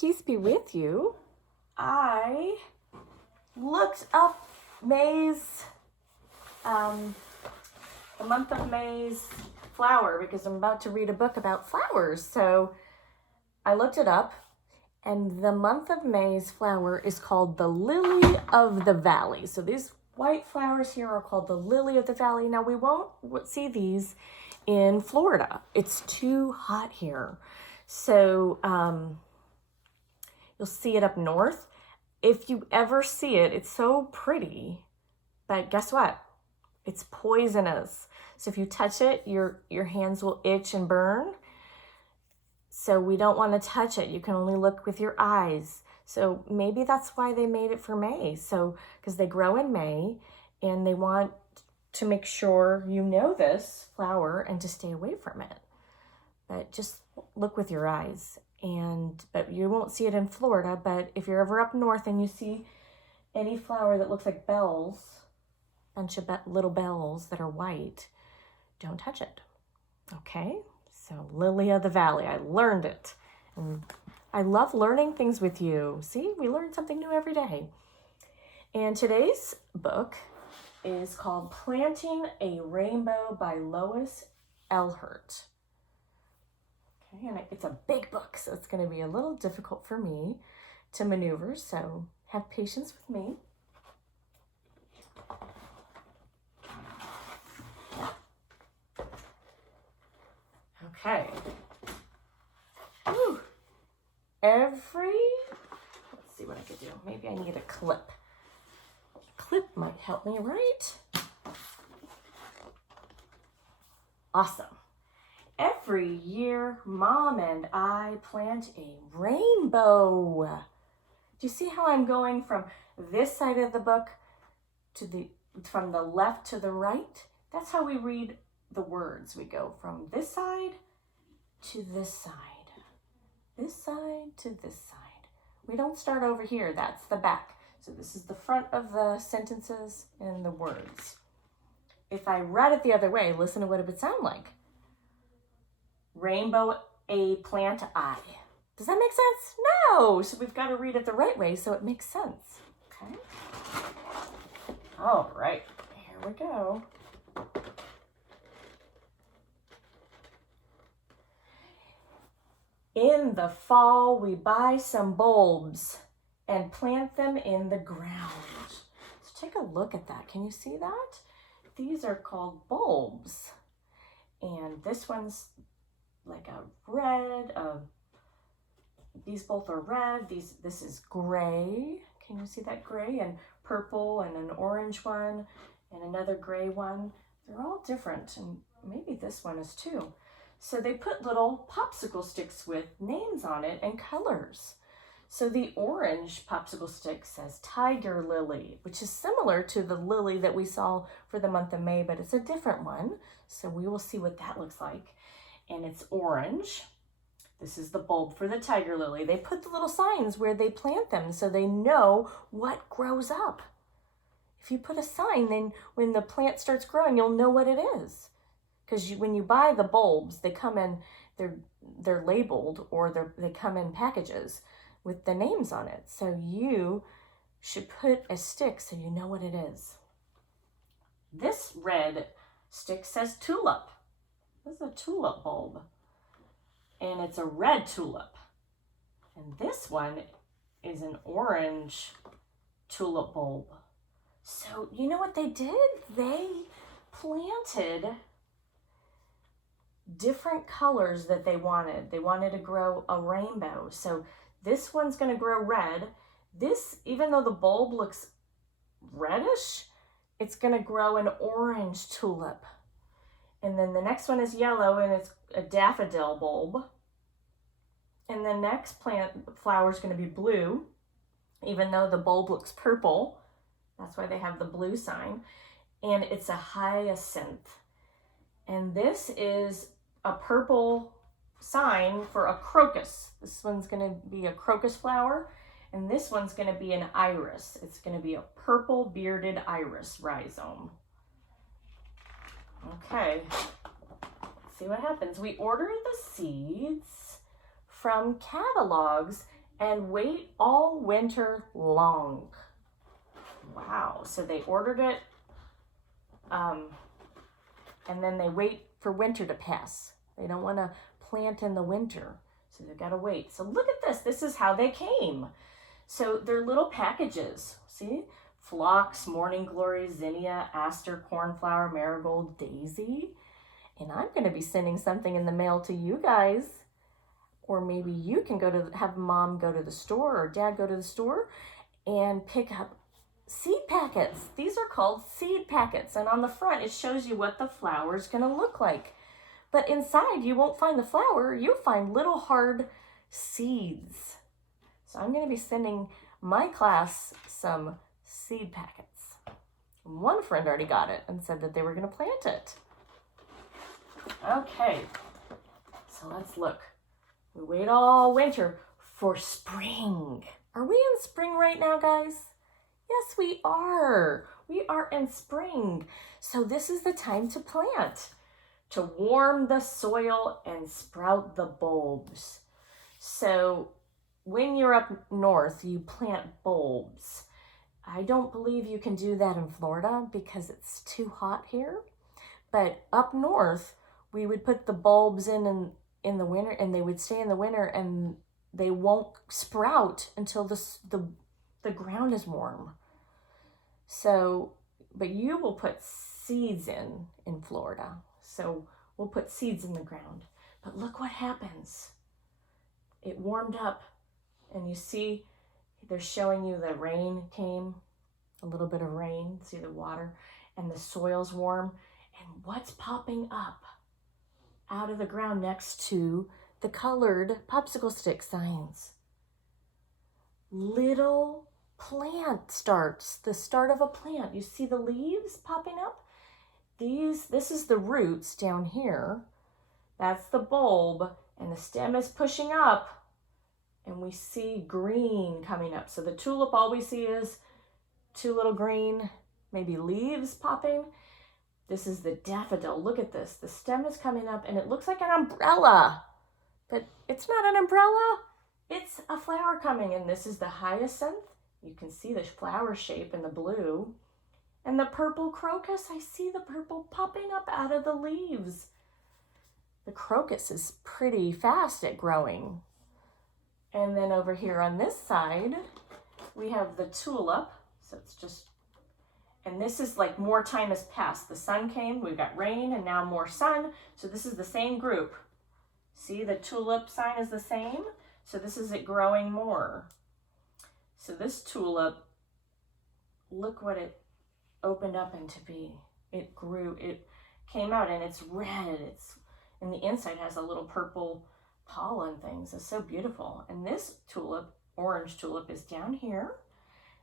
Peace be with you. I looked up May's, the month of May's flower because I'm about to read a book about flowers. So I looked it up, and the month of May's flower is called the lily of the valley. So these white flowers here are called the lily of the valley. Now we won't see these in Florida. It's too hot here. So you'll see it up north. If you ever see it, it's so pretty, but guess what? It's poisonous. So if you touch it, your hands will itch and burn. So we don't want to touch it. You can only look with your eyes. So maybe that's why they made it for May. So because they grow in May and they want to make sure you know this flower and to stay away from it. But just look with your eyes. But you won't see it in Florida. But if you're ever up north and you see any flower that looks like bells, bunch of little bells that are white, don't touch it. Okay? So lily of the valley, I learned it. And I love learning things with you. See, we learn something new every day. And today's book is called Planting a Rainbow by Lois Ehlert. Okay, and it's a big book, so it's going to be a little difficult for me to maneuver, so have patience with me. Okay. Whew. Let's see what I could do. Maybe I need a clip. A clip might help me, right? Awesome. Every year, Mom and I plant a rainbow. Do you see how I'm going from this side of the book from the left to the right? That's how we read the words. We go from this side to this side. This side to this side. We don't start over here. That's the back. So this is the front of the sentences and the words. If I read it the other way, listen to what it would sound like. Rainbow a plant I. Does that make sense? No. So we've got to read it the right way so it makes sense. Okay. All right. Here we go. In the fall, we buy some bulbs and plant them in the ground. So take a look at that. Can you see that? These are called bulbs. And this one's like a red. These both are red. This is gray. Can you see that gray? And purple and an orange one and another gray one. They're all different, and maybe this one is too. So they put little popsicle sticks with names on it and colors. So the orange popsicle stick says Tiger Lily, which is similar to the lily that we saw for the month of May, but it's a different one. So we will see what that looks like. And it's orange. This is the bulb for the tiger lily. They put the little signs where they plant them so they know what grows up. If you put a sign, then when the plant starts growing, you'll know what it is. Because when you buy the bulbs, they come in, they're labeled, or they come in packages with the names on it. So you should put a stick so you know what it is. This red stick says tulip. This is a tulip bulb. And it's a red tulip. And this one is an orange tulip bulb. So you know what they did? They planted different colors that they wanted. They wanted to grow a rainbow. So this one's going to grow red. This, even though the bulb looks reddish, it's going to grow an orange tulip. And then the next one is yellow, and it's a daffodil bulb. And the next flower is going to be blue, even though the bulb looks purple. That's why they have the blue sign. And it's a hyacinth. And this is a purple sign for a crocus. This one's going to be a crocus flower. And this one's going to be an iris. It's going to be a purple bearded iris rhizome. Okay, let's see what happens. We order the seeds from catalogs and wait all winter long. Wow, so they ordered it, and then they wait for winter to pass. They don't want to plant in the winter, so they've got to wait. So look at this. This is how they came. So they're little packages. See? Phlox, morning glory, zinnia, aster, cornflower, marigold, daisy. And I'm going to be sending something in the mail to you guys. Or maybe you can have mom go to the store or dad go to the store and pick up seed packets. These are called seed packets. And on the front, it shows you what the flower is going to look like. But inside, you won't find the flower. You'll find little hard seeds. So I'm going to be sending my class some seed packets. One friend already got it and said that they were going to plant it. Okay, so let's look. We wait all winter for spring. Are we in spring right now, guys? Yes, we are. We are in spring. So this is the time to plant, to warm the soil and sprout the bulbs. So when you're up north, you plant bulbs. I don't believe you can do that in Florida because it's too hot here. But up north, we would put the bulbs in the winter, and they would stay in the winter, and they won't sprout until the ground is warm. So, but you will put seeds in Florida. So we'll put seeds in the ground. But look what happens. It warmed up, and you see they're showing you the rain came, a little bit of rain, see the water, and the soil's warm. And what's popping up out of the ground next to the colored popsicle stick signs? Little plant starts, the start of a plant. You see the leaves popping up? This is the roots down here. That's the bulb, and the stem is pushing up, and we see green coming up. So the tulip, all we see is two little green, maybe leaves popping. This is the daffodil. Look at this. The stem is coming up, and it looks like an umbrella, but it's not an umbrella. It's a flower coming, and this is the hyacinth. You can see the flower shape in the blue. And the purple crocus, I see the purple popping up out of the leaves. The crocus is pretty fast at growing. And then over here on this side, we have the tulip. So it's just, and this is like more time has passed. The sun came, we've got rain, and now more sun. So this is the same group. See, the tulip sign is the same. So this is it growing more. So this tulip, look what it opened up into be. It grew, it came out, and it's red. And the inside has a little purple pollen things. It's so beautiful. And this tulip, orange tulip, is down here.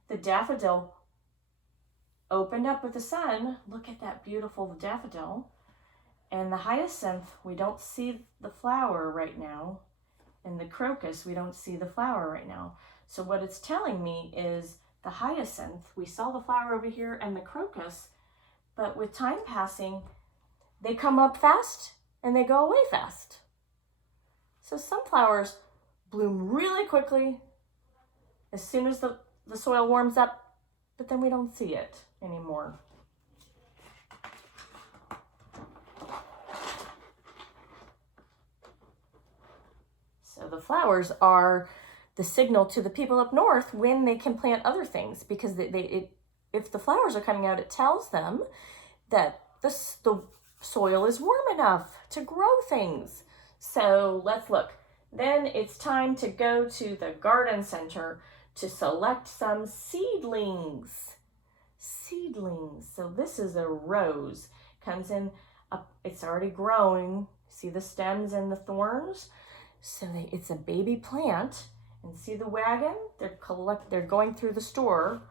The daffodil opened up with the sun. Look at that beautiful daffodil. And the hyacinth, we don't see the flower right now. And the crocus, we don't see the flower right now. So what it's telling me is the hyacinth, we saw the flower over here, and the crocus, but with time passing, they come up fast and they go away fast. So some flowers bloom really quickly as soon as the soil warms up, but then we don't see it anymore. So the flowers are the signal to the people up north when they can plant other things, because if the flowers are coming out, it tells them that the soil is warm enough to grow things. So let's look. Then it's time to go to the garden center to select some seedlings. Seedlings. So this is a rose. Comes in, it's already growing. See the stems and the thorns? So it's a baby plant. And see the wagon? They're going through the store,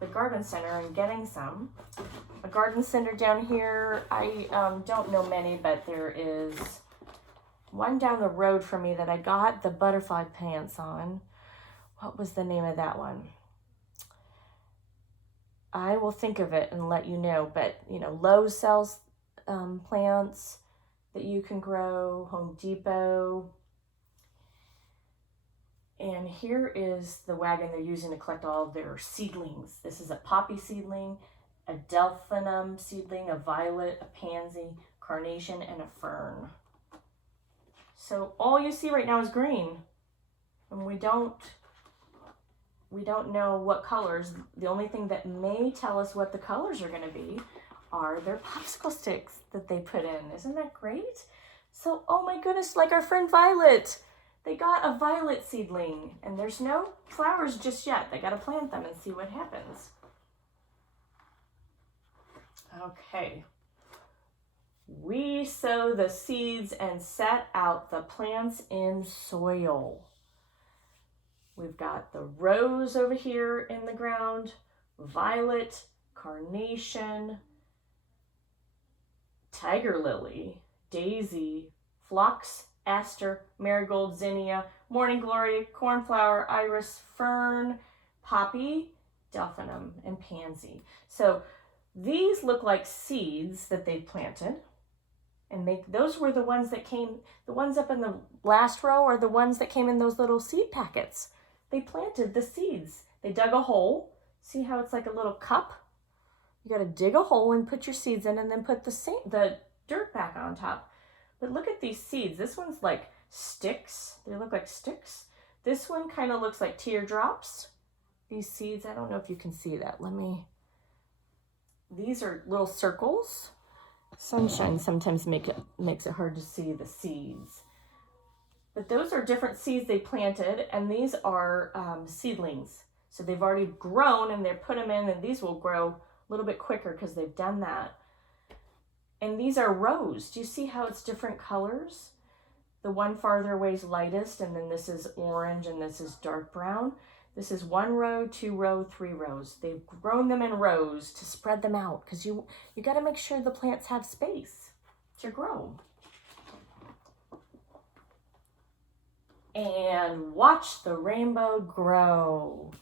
the garden center, and getting some. A garden center down here, I don't know many, but there is one down the road from me that I got the butterfly plants on. What was the name of that one? I will think of it and let you know, but Lois sells plants that you can grow, Home Depot. And here is the wagon they're using to collect all of their seedlings. This is a poppy seedling, a delphinum seedling, a violet, a pansy, carnation, and a fern. So all you see right now is green. And we don't know what colors. The only thing that may tell us what the colors are going to be are their popsicle sticks that they put in. Isn't that great? So, oh my goodness, like our friend Violet. They got a violet seedling, and there's no flowers just yet. They got to plant them and see what happens. Okay. We sow the seeds and set out the plants in soil. We've got the rose over here in the ground, violet, carnation, tiger lily, daisy, phlox, aster, marigold, zinnia, morning glory, cornflower, iris, fern, poppy, delphinum, and pansy. So these look like seeds that they planted. And those were the ones that came, the ones up in the last row are the ones that came in those little seed packets. They planted the seeds. They dug a hole. See how it's like a little cup? You got to dig a hole and put your seeds in and then put the dirt back on top. But look at these seeds. This one's like sticks. They look like sticks. This one kind of looks like teardrops. These seeds, I don't know if you can see that. These are little circles. Sunshine sometimes makes it hard to see the seeds. But those are different seeds they planted, and these are seedlings. So they've already grown, and they're put them in, and these will grow a little bit quicker because they've done that. And these are rows. Do you see how it's different colors? The one farther away is lightest, and then this is orange, and this is dark brown. This is 1 row, 2 row, 3 rows. They've grown them in rows to spread them out because you got to make sure the plants have space to grow. And watch the rainbow grow.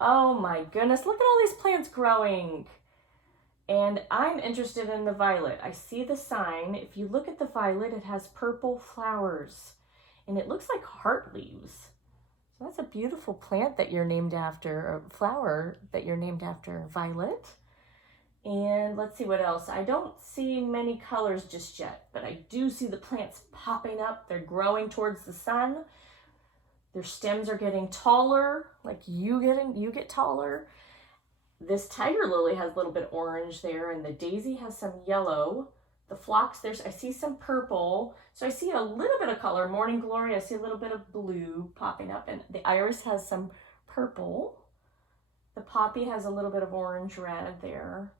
Oh my goodness, look at all these plants growing. And I'm interested in the violet. I see the sign. If you look at the violet, it has purple flowers and it looks like heart leaves. So that's a beautiful plant that you're named after, or flower that you're named after, Violet. And let's see what else. I don't see many colors just yet, but I do see the plants popping up. They're growing towards the sun. Their stems are getting taller, like you get taller. This tiger lily has a little bit orange there, and the daisy has some yellow. The phlox, I see some purple. So I see a little bit of color. Morning glory, I see a little bit of blue popping up, and the iris has some purple. The poppy has a little bit of orange red there.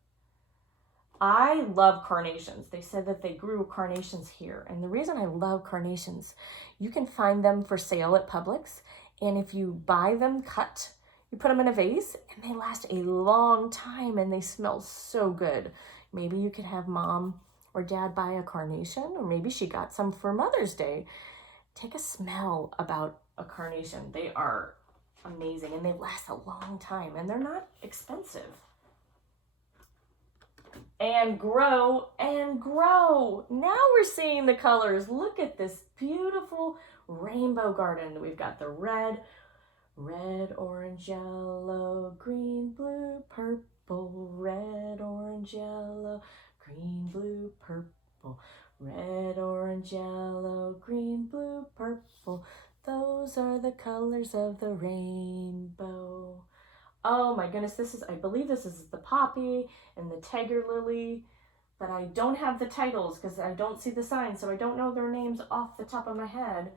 I love carnations. They said that they grew carnations here. And the reason I love carnations, you can find them for sale at Publix. And if you buy them cut, you put them in a vase and they last a long time and they smell so good. Maybe you could have Mom or Dad buy a carnation, or maybe she got some for Mother's Day. Take a smell about a carnation. They are amazing and they last a long time and they're not expensive. And grow and grow. Now we're seeing the colors. Look at this beautiful rainbow garden. We've got the red, orange, yellow, green, blue, purple, red, orange, yellow, green, blue, purple, red, orange, yellow, green, blue, purple. Those are the colors of the rainbow. Oh my goodness, I believe this is the poppy and the tiger lily, but I don't have the titles because I don't see the signs, so I don't know their names off the top of my head.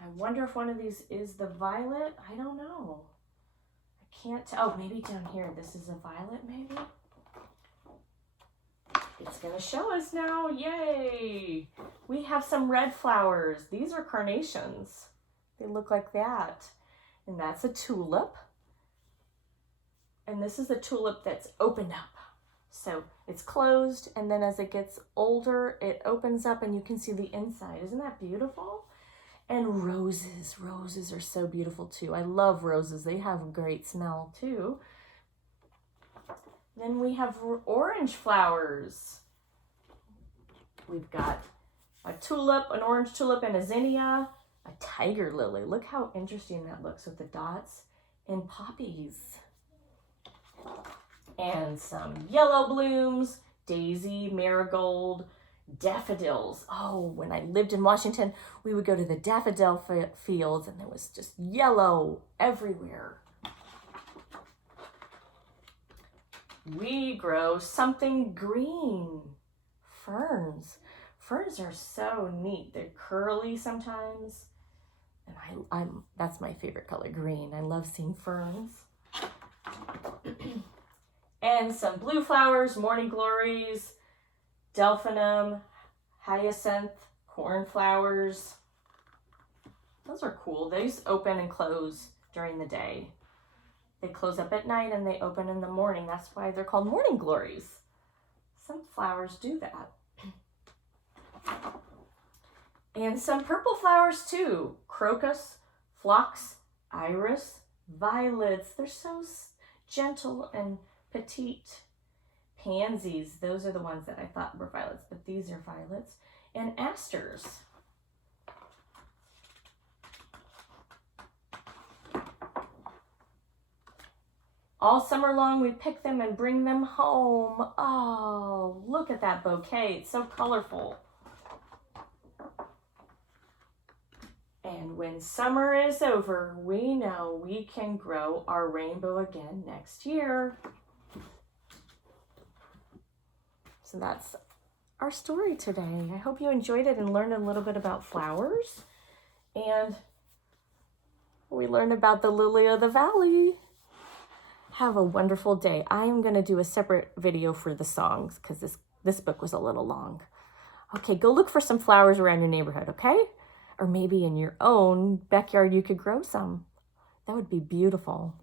I wonder if one of these is the violet. I don't know. I can't tell. Oh, maybe down here, this is a violet, maybe? It's gonna show us now, yay! We have some red flowers. These are carnations. They look like that. And that's a tulip. And this is a tulip that's opened up. So it's closed, and then as it gets older, it opens up and you can see the inside. Isn't that beautiful? And roses. Roses are so beautiful too. I love roses. They have a great smell too. Then we have orange flowers. We've got a tulip, an orange tulip, and a zinnia. a tiger lily. Look how interesting that looks with the dots and poppies. And some yellow blooms, daisy, marigold, daffodils. Oh, when I lived in Washington, we would go to the daffodil fields and there was just yellow everywhere. We grow something green, ferns. Ferns are so neat. They're curly sometimes. And that's my favorite color, green. I love seeing ferns. And some blue flowers, morning glories, delphinum, hyacinth, cornflowers. Those are cool. These open and close during the day. They close up at night and they open in the morning. That's why they're called morning glories. Some flowers do that. And some purple flowers too. Crocus, phlox, iris, violets. They're so gentle and petite. Pansies, those are the ones that I thought were violets, but these are violets. And asters. All summer long, we pick them and bring them home. Oh, look at that bouquet. It's so colorful. And when summer is over, we know we can grow our rainbow again next year. So that's our story today. I hope you enjoyed it and learned a little bit about flowers. And we learned about the lily of the valley. Have a wonderful day. I am going to do a separate video for the songs because this book was a little long. Okay, go look for some flowers around your neighborhood, okay? Or maybe in your own backyard you could grow some. That would be beautiful.